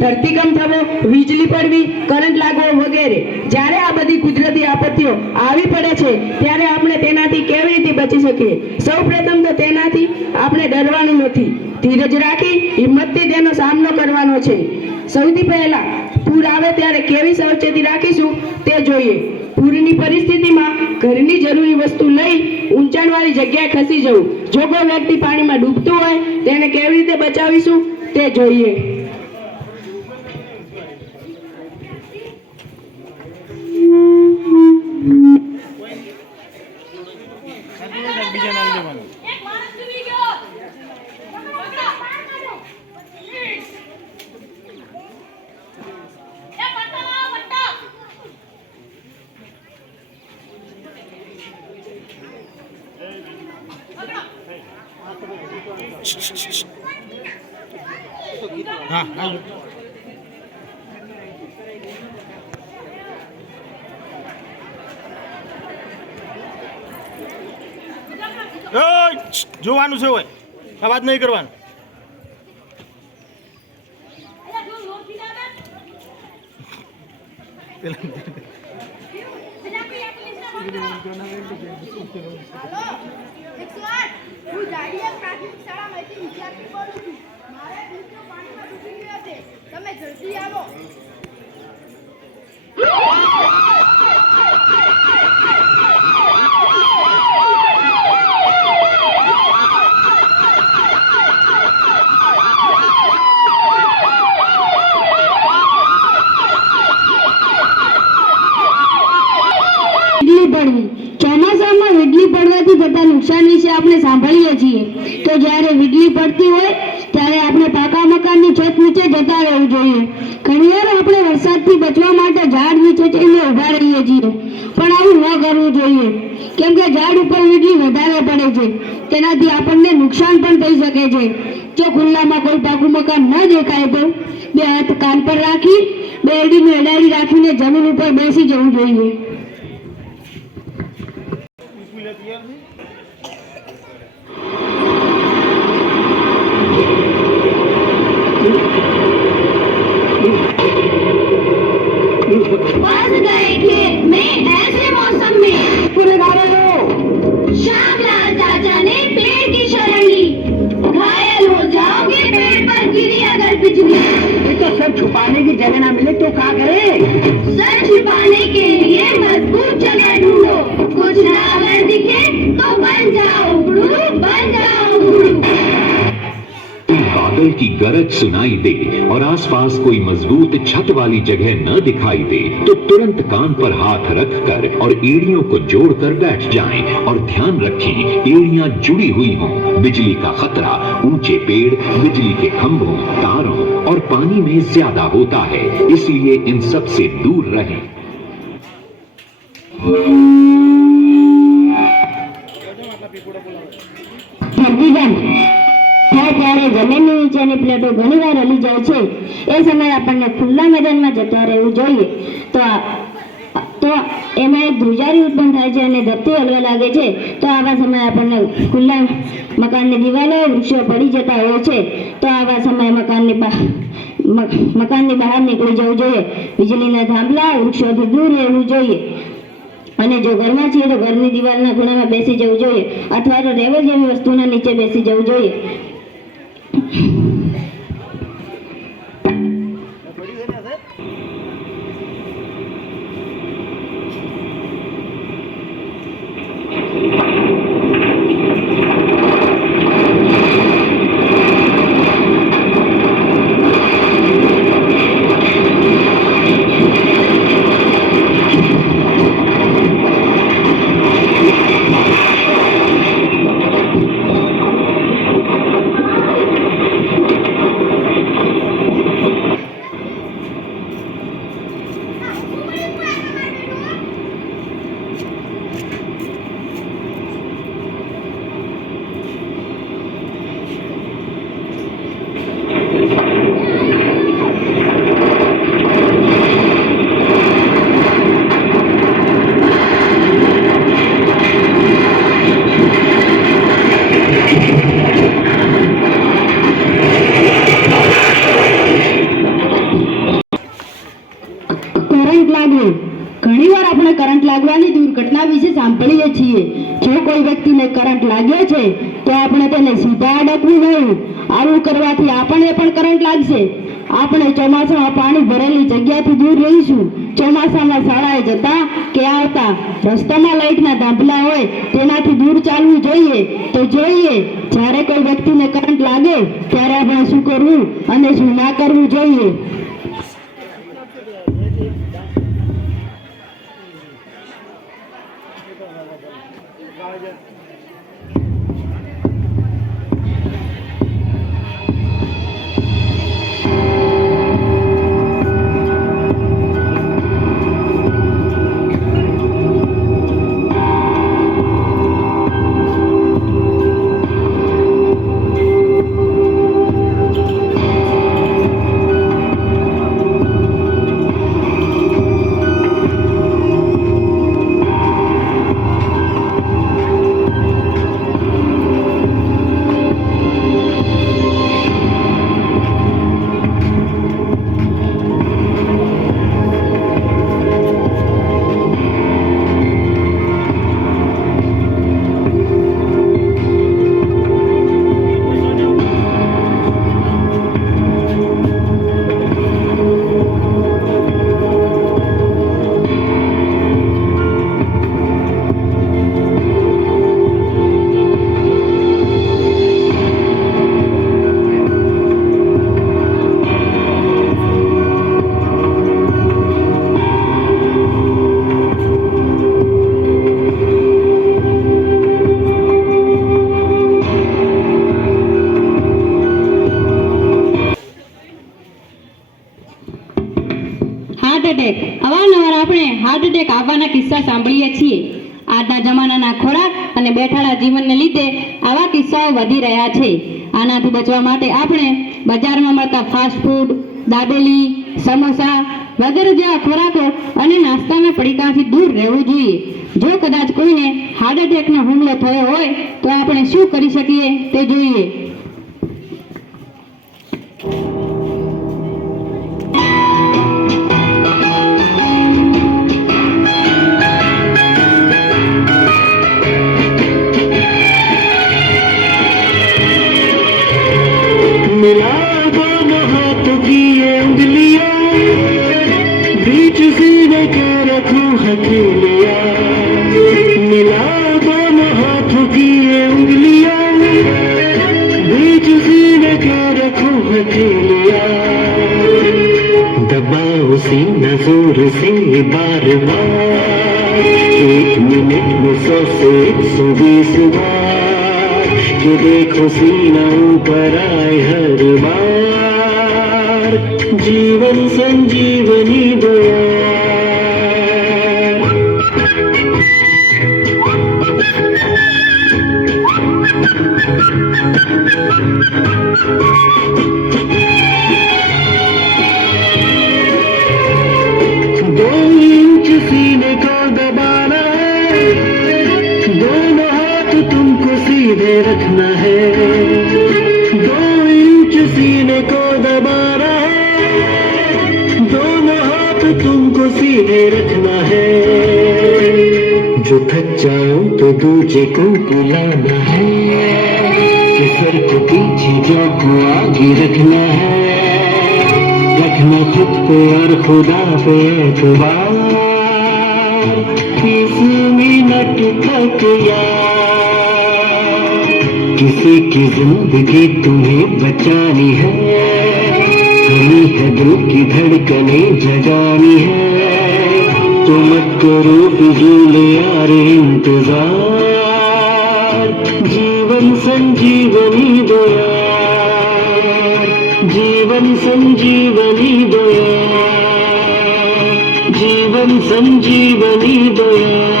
ધરતીકંપ થવો, વીજળી પડવી, કરંટ લાગવો વગેરે. જ્યારે આ બધી કુદરતી આપત્તિઓ આવી પડે છે ત્યારે આપણે તેનાથી કેવી રીતે બચી શકીએ? સૌપ્રથમ તો તેનાથી આપણે ડરવાનું નથી, ધીરજ રાખી હિંમતથી તેનો સામનો કરવાનો છે. સૌથી પહેલા પૂર આવે ત્યારે કેવી સાવચેતી રાખીશું તે જોઈએ. પૂરની પરિસ્થિતિમાં ઘરની જરૂરી વસ્તુ લઈ ઊંચાણવાળી જગ્યાએ ખસી જવું. જો કોઈ વ્યક્તિ પાણીમાં ડૂબતું હોય તેને કેવી રીતે બચાવીશું તે જોઈએ. हाँ हाँ જોવાનું છે હોય, અવાજ નહીં કરવાનો. તમે જલ્દી આવો. ચોમાસામાં વીજળી પડવાથી થતા નુકસાન વિશે આપણે સાંભળીએ છીએ. તો જ્યારે વીજળી પડતી હોય ત્યારે આપણે પાકા મકાનની છત નીચે જતા રહેવું જોઈએ. ઘણીવાર આપણે વરસાદથી બચવા માટે ઝાડ નીચે જઈને ઊભા રહીએ છીએ, પણ આવું ન કરવું જોઈએ, કેમ કે ઝાડ ઉપર વીજળી વધારે પડે છે, તેનાથી આપણને નુકસાન પણ થઈ શકે છે. જો ખુલ્લામાં કોઈ પાકું મકાન ન દેખાય તો બે હાથ કાન પર રાખી બેરડીને અડાડી રાખીને જમીન ઉપર બેસી જવું જોઈએ. बस गए खेत में ऐसे मौसम में श्यामलाल चाचा ने पेड़ की शरण ली. घायल हो जाओगे पेड़ पर गिरी अगर बिजली. तो सर छुपाने की जगह ना मिले तो क्या करे? सर छुपाने के लिए मजबूत जगह ढूंढो. कुछ ना अगर दिखे तो बन जाओ उड़ू, बन जाओ उड़ू. बादल की गरज सुनाई दे और आसपास कोई मजबूत छत वाली जगह न दिखाई दे तो तुरंत कान पर हाथ रखकर और एड़ियों को जोड़कर बैठ जाएं और ध्यान रखें एड़ियां जुड़ी हुई हों. बिजली का खतरा ऊंचे पेड़, बिजली के खंभों, तारों और पानी में ज्यादा होता है, इसलिए इन सब से दूर रहें. ત્યારે જમીનની નીચેની પ્લેટો ઘણીવાર હલી જાય છે. એ સમયે આપણને ખુલ્લા મેદાનમાં જતા રહેવું જોઈએ. તો એમાં એક ધ્રુજારી ઉત્પન્ન થાય છે અને ધરતી હલવા લાગે છે. તો આવા સમયે આપણને ખુલ્લા મકાનની દિવાલો, વૃક્ષો પડી જતા હોય છે. તો આવા સમયે મકાનની બહાર નીકળી જવું જોઈએ. વીજળીના થાંભલા, વૃક્ષોથી દૂર રહેવું જોઈએ. અને જો ઘરમાં છીએ તો ઘરની દિવાલના ખૂણામાં બેસી જવું જોઈએ અથવા તો ટેબલ જેવી વસ્તુના નીચે બેસી જવું જોઈએ. લાગવો. ઘણીવાર આપણે કરંટ લાગવાની દુર્ઘટના વિશે સાંભળીએ છીએ. જો કોઈ વ્યક્તિને કરંટ લાગ્યો છે તો આપણે તેને સીધા અડકવું નહીં. આવું કરવાથી આપણને પણ કરંટ લાગશે. આપણે ચોમાસામાં પાણી ભરેલી જગ્યાથી દૂર રહીશું. ચોમાસામાં શાળાએ જતા કે આવતા રસ્તામાં લાઇટના થાંભલા હોય તેનાથી દૂર ચાલવું જોઈએ. તો જોઈએ જ્યારે કોઈ વ્યક્તિને કરંટ લાગે ત્યારે આપણે શું કરવું અને શું ના કરવું જોઈએ. Heart attack. અવારનવાર આપણે હાર્ટ એટેક આવવાના કિસ્સા સાંભળીએ છીએ. આજના જમાનાના ખોરાક અને બેઠાડા જીવનને લીધે આવા કિસ્સાઓ વધી રહ્યા છે. આનાથી બચવા માટે આપણે બજારમાં મળતા ફાસ્ટ ફૂડ, દાબેલી, સમોસા વગેરે જેવા ખોરાકો અને નાસ્તાના પડીકાથી દૂર રહેવું જોઈએ. જો કદાચ કોઈને હાર્ટ એટેકનો હુમલો થયો હોય તો આપણે શું કરી શકીએ તે જોઈએ. मिला दोनों हाथों की ये उंगलियां, बीच सीने के रखूं हथेलियां. मिला दोनों हाथों की ये उंगलियां, बीच सीने के रखूं हथेलियां. दबाओ सीना जोर से बार बार, 1 मिनट में 100 से 120 बार. कि देखो सीना ऊपर आए हर बार. जीवन संजीवनी दया. दो इंच सीने को दबाना है, दोनों हाथ तुमको सीधे रखना है. 2 इंच सीने को दबाना है, दोनों हाथ तुमको सीधे रखना है. जो थक जाओ तो दूजे को बुलाना है, कि सर को पीछे जो को आगे रखना है. रखना खुद पे और खुदा पे एतबार. 20 मिनट तक यार, किसी की जिंदगी तुम्हें बचानी है. हमी है दिल की धड़कने जगानी है. तो मत करो फिजूल यार इंतजार. जीवन संजीवनी दो यार, जीवन संजीवनी दो यार, जीवन संजीवनी दो यार.